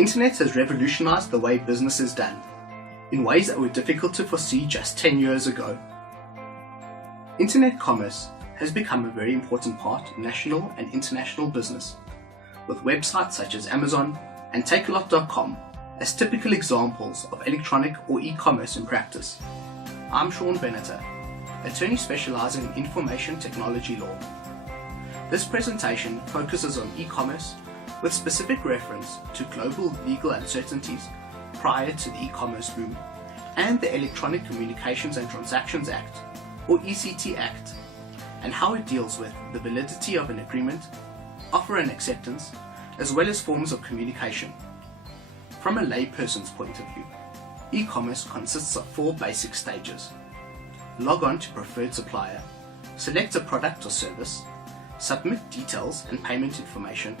internet has revolutionized the way business is done, in ways that were difficult to foresee just 10 years ago. Internet commerce has become a very important part of national and international business, with websites such as Amazon and Takealot.com as typical examples of electronic or e-commerce in practice. I'm Shaun Benater, attorney specializing in information technology law. This presentation focuses on e-commerce with specific reference to global legal uncertainties prior to the e-commerce boom and the Electronic Communications and Transactions Act, or ECT Act, and how it deals with the validity of an agreement, offer and acceptance, as well as forms of communication. From a layperson's point of view, e-commerce consists of 4 basic stages. Log on to preferred supplier, select a product or service, submit details and payment information,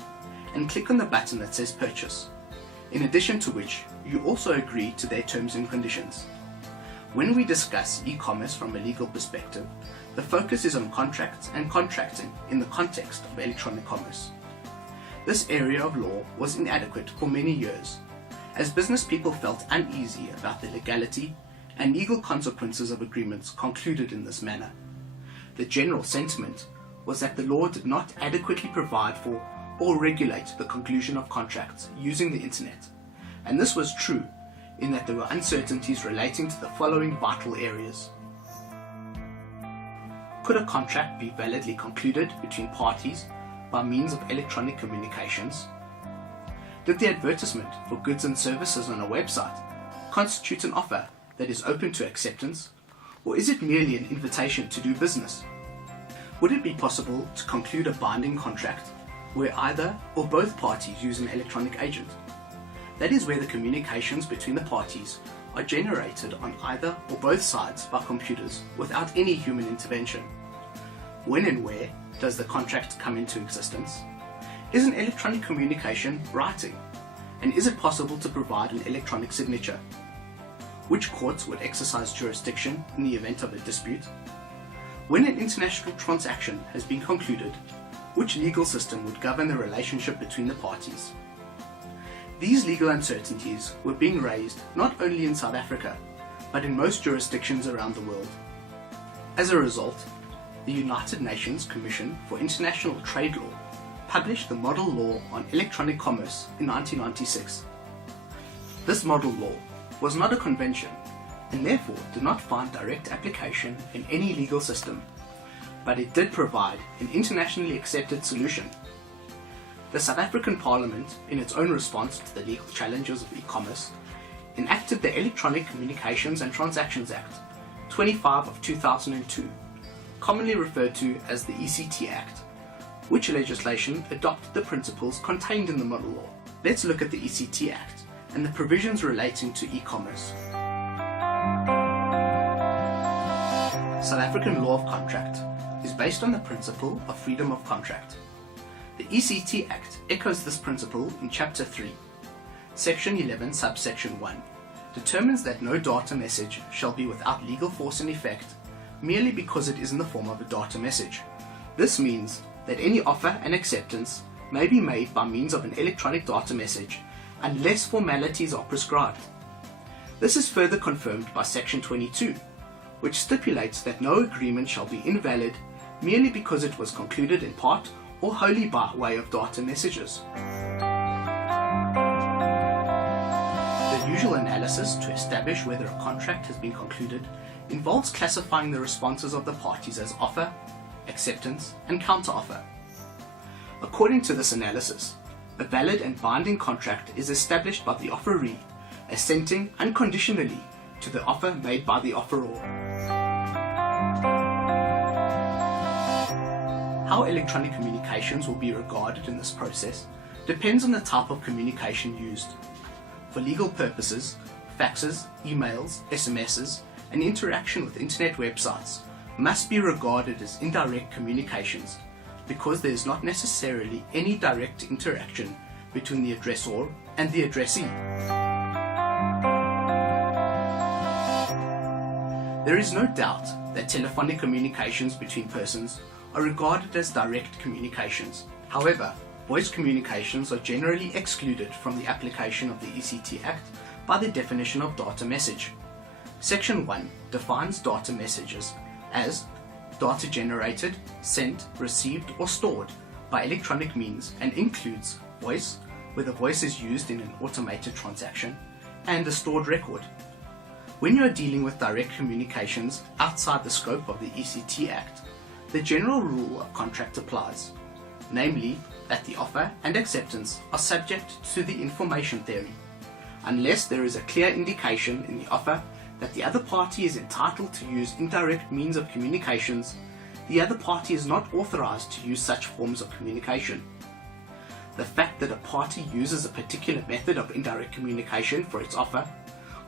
and click on the button that says purchase, in addition to which you also agree to their terms and conditions. When we discuss e-commerce from a legal perspective, the focus is on contracts and contracting in the context of electronic commerce. This area of law was inadequate for many years, as business people felt uneasy about the legality and legal consequences of agreements concluded in this manner. The general sentiment was that the law did not adequately provide for or regulate the conclusion of contracts using the internet, and this was true in that there were uncertainties relating to the following vital areas. Could a contract be validly concluded between parties by means of electronic communications? Did the advertisement for goods and services on a website constitute an offer that is open to acceptance, or is it merely an invitation to do business? Would it be possible to conclude a binding contract where either or both parties use an electronic agent? That is where the communications between the parties are generated on either or both sides by computers without any human intervention. When and where does the contract come into existence? Is an electronic communication writing? And is it possible to provide an electronic signature? Which courts would exercise jurisdiction in the event of a dispute? When an international transaction has been concluded, which legal system would govern the relationship between the parties? These legal uncertainties were being raised not only in South Africa, but in most jurisdictions around the world. As a result, the United Nations Commission for International Trade Law published the Model Law on Electronic Commerce in 1996. This model law was not a convention and therefore did not find direct application in any legal system, but it did provide an internationally accepted solution. The South African Parliament, in its own response to the legal challenges of e-commerce, enacted the Electronic Communications and Transactions Act 25 of 2002, commonly referred to as the ECT Act, which legislation adopted the principles contained in the model law. Let's look at the ECT Act and the provisions relating to e-commerce. South African law of contract is based on the principle of freedom of contract. The ECT Act echoes this principle in Chapter 3. Section 11, subsection 1 determines that no data message shall be without legal force and effect merely because it is in the form of a data message. This means that any offer and acceptance may be made by means of an electronic data message unless formalities are prescribed. This is further confirmed by Section 22, which stipulates that no agreement shall be invalid merely because it was concluded in part or wholly by way of data messages. The usual analysis to establish whether a contract has been concluded involves classifying the responses of the parties as offer, acceptance, and counteroffer. According to this analysis, a valid and binding contract is established by the offeree assenting unconditionally to the offer made by the offeror. How electronic communications will be regarded in this process depends on the type of communication used. For legal purposes, faxes, emails, SMSs, and interaction with internet websites must be regarded as indirect communications because there is not necessarily any direct interaction between the addressor and the addressee. There is no doubt that telephonic communications between persons are regarded as direct communications. However, voice communications are generally excluded from the application of the ECT Act by the definition of data message. Section 1 defines data messages as data generated, sent, received or stored by electronic means and includes voice, where the voice is used in an automated transaction, and a stored record. When you are dealing with direct communications outside the scope of the ECT Act, the general rule of contract applies, namely that the offer and acceptance are subject to the information theory, unless there is a clear indication in the offer that the other party is entitled to use indirect means of communications. The other party is not authorized to use such forms of communication. The fact that a party uses a particular method of indirect communication for its offer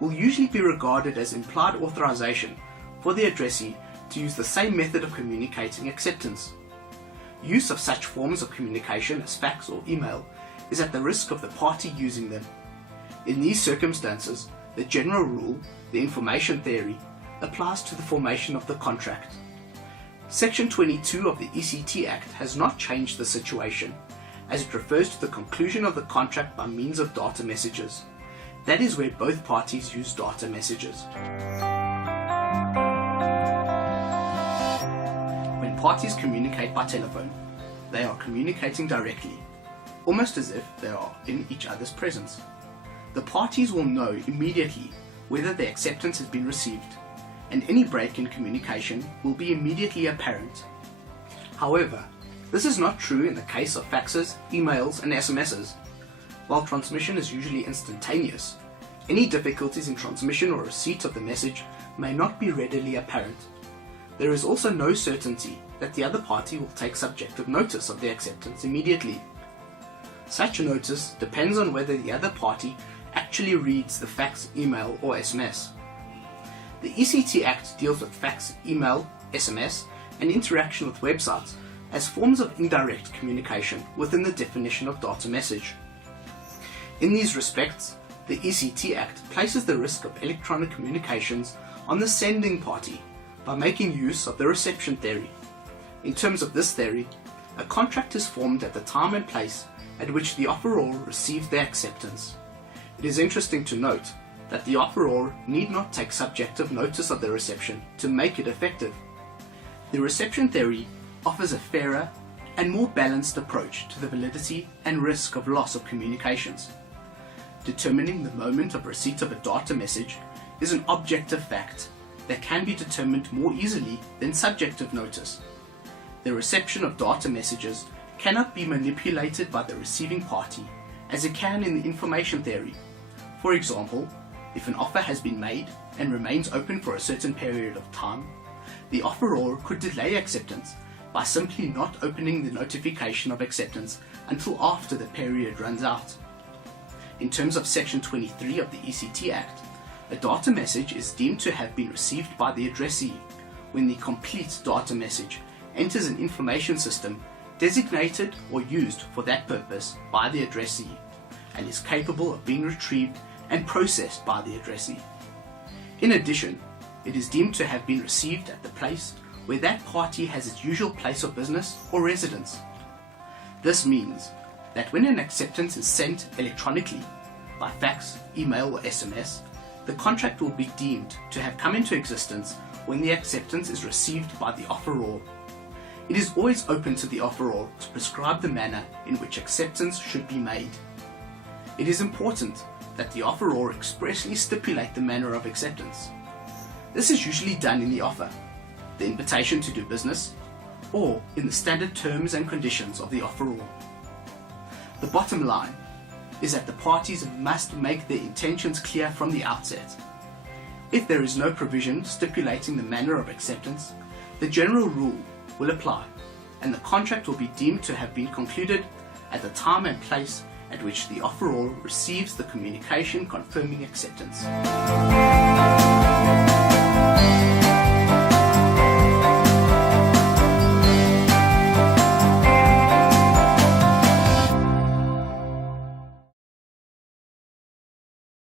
will usually be regarded as implied authorization for the addressee to use the same method of communicating acceptance. Use of such forms of communication as fax or email is at the risk of the party using them. In these circumstances, the general rule, the information theory, applies to the formation of the contract. Section 22 of the ECT Act has not changed the situation, as it refers to the conclusion of the contract by means of data messages. That is where both parties use data messages. When parties communicate by telephone, they are communicating directly, almost as if they are in each other's presence. The parties will know immediately whether the acceptance has been received, and any break in communication will be immediately apparent. However, this is not true in the case of faxes, emails, and SMSs. While transmission is usually instantaneous, any difficulties in transmission or receipt of the message may not be readily apparent. There is also no certainty that the other party will take subjective notice of the acceptance immediately. Such a notice depends on whether the other party actually reads the fax, email, or SMS. The ECT Act deals with fax, email, SMS, and interaction with websites as forms of indirect communication within the definition of data message. In these respects, the ECT Act places the risk of electronic communications on the sending party by making use of the reception theory. In terms of this theory, a contract is formed at the time and place at which the offeror receives the acceptance. It is interesting to note that the offeror need not take subjective notice of the reception to make it effective. The reception theory offers a fairer and more balanced approach to the validity and risk of loss of communications. Determining the moment of receipt of a data message is an objective fact that can be determined more easily than subjective notice. The reception of data messages cannot be manipulated by the receiving party as it can in the information theory. For example, if an offer has been made and remains open for a certain period of time, the offeror could delay acceptance by simply not opening the notification of acceptance until after the period runs out. In terms of Section 23 of the ECT Act, a data message is deemed to have been received by the addressee when the complete data message enters an information system designated or used for that purpose by the addressee and is capable of being retrieved and processed by the addressee. In addition, it is deemed to have been received at the place where that party has its usual place of business or residence. This means that when an acceptance is sent electronically by fax, email or SMS, the contract will be deemed to have come into existence when the acceptance is received by the offeror. It is always open to the offeror to prescribe the manner in which acceptance should be made. It is important that the offeror expressly stipulate the manner of acceptance. This is usually done in the offer, the invitation to do business, or in the standard terms and conditions of the offeror. The bottom line is that the parties must make their intentions clear from the outset. If there is no provision stipulating the manner of acceptance, the general rule will apply, and the contract will be deemed to have been concluded at the time and place at which the offeror receives the communication confirming acceptance.